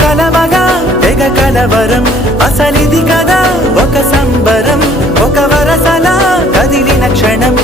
కలవగా తెగ కలవరం అసలిది కదా ఒక సంబరం ఒక వరసలా కదిలిన క్షణం